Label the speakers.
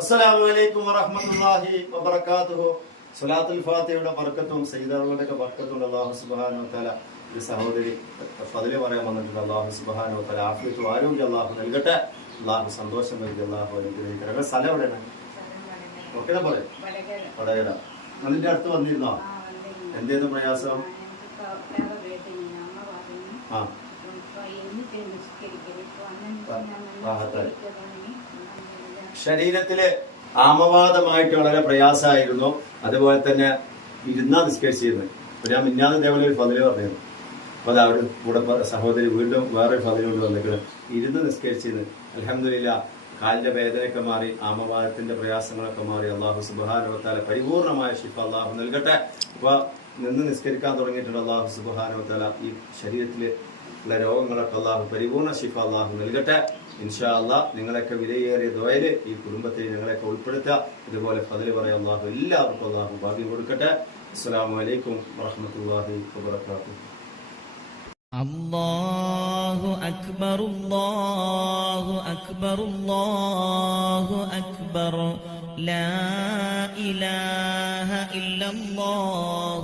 Speaker 1: അസ്സലാമു അലൈക്കും വറഹ്മത്തുള്ളാഹി വബറകാതുഹു. സ്വലാത്തുൽ ഫാത്തിഹയുടെ ബർക്കത്തും സയ്യിദാറുകളുടെ ബർക്കത്തും അല്ലാഹു സുബ്ഹാനഹു വതആല ഒരു സഹോദരി ഫദലി പറയാൻ വന്നിട്ടുണ്ട്. അല്ലാഹു സുബ്ഹാനഹു വതആല ആഫിയത്തും ആരോഗ്യം അല്ലാഹു നൽകട്ടെ. അല്ലാഹു സന്തോഷം നൽകി അല്ലാഹു അനുഗ്രഹിക്കട്ടെ അവിടെ സ്ഥലം എവിടെയാണ്? ഓക്കെ പറയും വടകര. അതിന്റെ അടുത്ത് വന്നിരുന്നോ? എന്തേന്ന് പ്രയാസം? ആ. റാഹത്തായി. ശരീരത്തിൽ ആമവാദമായിട്ട് വളരെ പ്രയാസമായിരുന്നു. അതുപോലെ തന്നെ ഇരുന്നാ നിസ്കരിച്ചിരുന്നു അപ്പൊ ഞാൻ മിന്നാതെ ഇതേപോലെ ഒരു പതിലി പറഞ്ഞു അപ്പൊ അത് കൂടെ സഹോദരി വീണ്ടും വേറെ ഫതിലുകൊണ്ട് വന്നിട്ട് ഇരുന്ന് നിസ്കരിച്ചിരുന്നു അലഹമില്ല കാലിന്റെ വേദനയൊക്കെ മാറി ആമവാദത്തിന്റെ പ്രയാസങ്ങളൊക്കെ മാറി അള്ളാഹു സുബാനുവത്താല പരിപൂർണമായ ശിഫ അള്ളാഹു നൽകട്ടെ. അപ്പൊ നിന്ന് നിസ്കരിക്കാൻ തുടങ്ങിയിട്ടുണ്ട് അള്ളാഹു സുബാനുവത്താല ഈ ശരീരത്തിൽ ഉള്ള രോഗങ്ങളൊക്കെ അള്ളാഹു പരിപൂർണ ഷിഫ അള്ളാഹു നൽകട്ടെ ഇൻഷാ അള്ളാഹ് നിങ്ങളൊക്കെ വിലയേറിയ ദ്വയല് ഈ കുടുംബത്തിൽ ഞങ്ങളെയൊക്കെ ഉൾപ്പെടുത്തുക ഇതുപോലെ ഫതില് പറയാൻ അള്ളാഹു എല്ലാവർക്കും അള്ളാഹു ഭാഗ്യം കൊടുക്കട്ടെ അസ്സലാമു അലൈക്കും വറഹ്മത്തുള്ളാഹി വബറകാതുഹു
Speaker 2: الله أكبر الله أكبر الله أكبر لا إله إلا الله